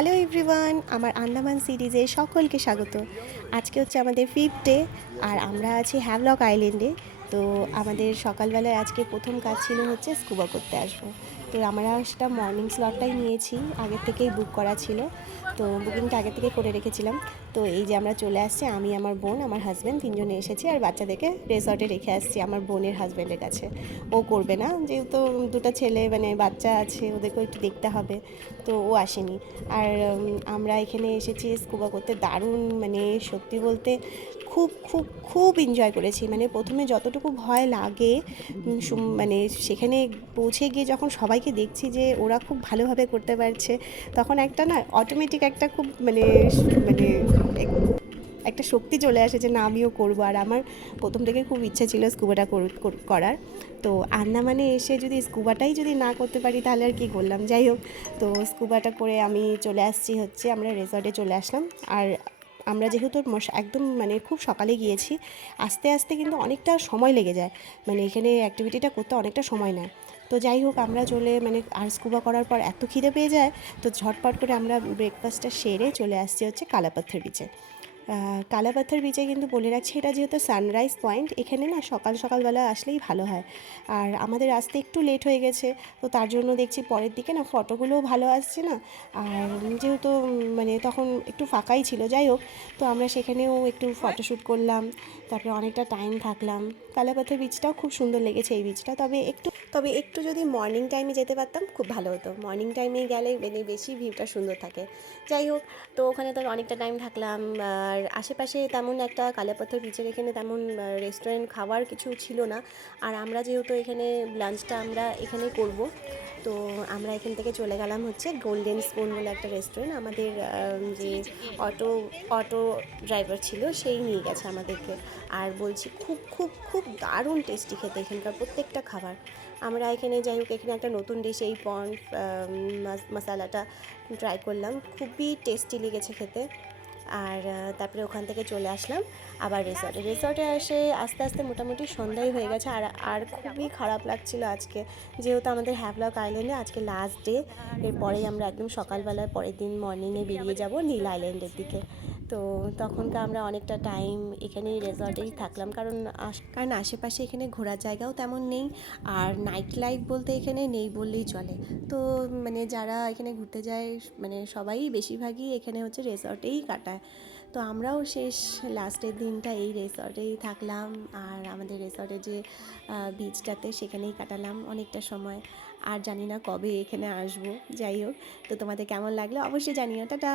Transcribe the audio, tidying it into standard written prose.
Hello everyone, আমার আন্দামান সিরিজে সকলকে স্বাগত। আজকে হচ্ছে আমাদের 5th ডে আর আমরা আছি হ্যাভলক আইল্যান্ডে। তো আমাদের সকালবেলায় আজকে প্রথম কাজ ছিল হচ্ছে স্কুবা করতে আসবো। তো আমরা সেটা মর্নিং স্লটটাই নিয়েছি, আগের থেকেই বুক করা ছিল। তো বুকিংটা আগে থেকে করে রেখেছিলাম। তো এই যে আমরা চলে আসছি, আমি, আমার বোন, আমার হাজব্যান্ড তিনজনে এসেছি আর বাচ্চাদেরকে রিসর্টে রেখে আসছি আমার বোনের হাজব্যান্ডের কাছে। ও করবে না, যেহেতু দুটো ছেলে মানে বাচ্চা আছে, ওদেরকেও একটু দেখতে হবে, তো ও আসেনি। আর আমরা এখানে এসেছি স্কুবা করতে, দারুণ মানে সত্যি বলতে খুব খুব খুব এনজয় করেছি। মানে প্রথমে যতটুকু ভয় লাগে মানে সেখানে পৌঁছে গিয়ে যখন সবাইকে দেখছি যে ওরা খুব ভালোভাবে করতে পারছে, তখন একটা না অটোমেটিক একটা খুব মানে মানে একটা শক্তি চলে আসে যে না আমিও করবো। আর আমার প্রথম থেকে খুব ইচ্ছে ছিল স্কুবাটা করার। তো আন্দামানে এসে যদি স্কুবাটাই যদি না করতে পারি তাহলে আর কি করলাম। যাই হোক, তো স্কুবাটা করে আমি চলে আসছি হচ্ছে, আমরা রিসর্টে চলে আসলাম। আর আমরা যেহেতু একদম মানে খুব সকালে গিয়েছি, আস্তে আস্তে কিন্তু অনেকটা সময় লেগে যায়, মানে এখানে অ্যাক্টিভিটিটা করতে অনেকটা সময় নেয়। তো যাই হোক, আমরা চলে মানে আর স্কুবা করার পর এত খিদে পেয়ে যায়, তো ঝটপট করে আমরা ব্রেকফাস্টটা সেরে চলে আসছি হচ্ছে কালাপাথর বিচে। কালাপাথর বিচে কিন্তু বলে রাখছি, এটা যেহেতু সানরাইজ পয়েন্ট, এখানে না সকাল সকালবেলা আসলেই ভালো হয়। আর আমাদের আসতে একটু লেট হয়ে গেছে, তো তার জন্য দেখছি পরের দিকে না ফটোগুলোও ভালো আসছে না। আর যেহেতু মানে তখন একটু ফাঁকাই ছিল, যাই হোক, তো আমরা সেখানেও একটু ফটোশ্যুট করলাম, তারপরে অনেকটা টাইম থাকলাম। কালাপাথর বিচটাও খুব সুন্দর লেগেছে এই বিচটা, তবে একটু যদি মর্নিং টাইমে যেতে পারতাম খুব ভালো হতো। মর্নিং টাইমে গেলে মানে বেশি ভিউটা সুন্দর থাকে। যাই হোক, তো ওখানে তো অনেকটা টাইম থাকলাম। আর আশেপাশে তেমন একটা কালাপাথর বিচের এখানে তেমন রেস্টুরেন্ট খাওয়ার কিছু ছিল না। আর আমরা যেহেতু এখানে লাঞ্চটা আমরা এখানে করব, তো আমরা এখান থেকে চলে গেলাম হচ্ছে গোল্ডেন স্পুন বলে একটা রেস্টুরেন্ট। আমাদের যে অটো অটো ড্রাইভার ছিল সেই নিয়ে গেছে আমাদেরকে। আর বলছি খুব খুব খুব দারুণ টেস্টি খেতে এখানকার প্রত্যেকটা খাবার। আমরা এখানে যাই হোক, এখানে একটা নতুন ডিশ এই পর্ন মশালাটা ট্রাই করলাম, খুবই টেস্টি লেগেছে খেতে। আর তারপরে ওখান থেকে চলে আসলাম আবার রিসর্টে এসে আস্তে আস্তে মোটামুটি সন্ধ্যাই হয়ে গেছে। আর খুবই খারাপ লাগছিল আজকে, যেহেতু আমাদের হ্যাভলক আইল্যান্ডে আজকে লাস্ট ডে। এরপরেই আমরা একদম সকালবেলায় পরের দিন মর্নিংয়ে বেরিয়ে যাব নীল আইল্যান্ডের দিকে। তো তখনকার আমরা অনেকটা টাইম এখানেই রিসর্টেই থাকলাম, কারণ আশেপাশে এখানে ঘোরার জায়গাও তেমন নেই। আর নাইট লাইফ বলতে এখানে নেই বললেই চলে। তো মানে যারা এখানে ঘুরতে যায় মানে সবাই বেশিরভাগই এখানে হচ্ছে রিসর্টেই কাটায়। তো আমরাও শেষ লাস্টের দিনটা এই রিসর্টেই থাকলাম। আর আমাদের রিসর্টে যে বিচটাতে সেখানেই কাটালাম অনেকটা সময়। আর জানি না কবে এখানে আসবো। যাই হোক, তো তোমাদের কেমন লাগলো অবশ্যই জানিও। টাটা।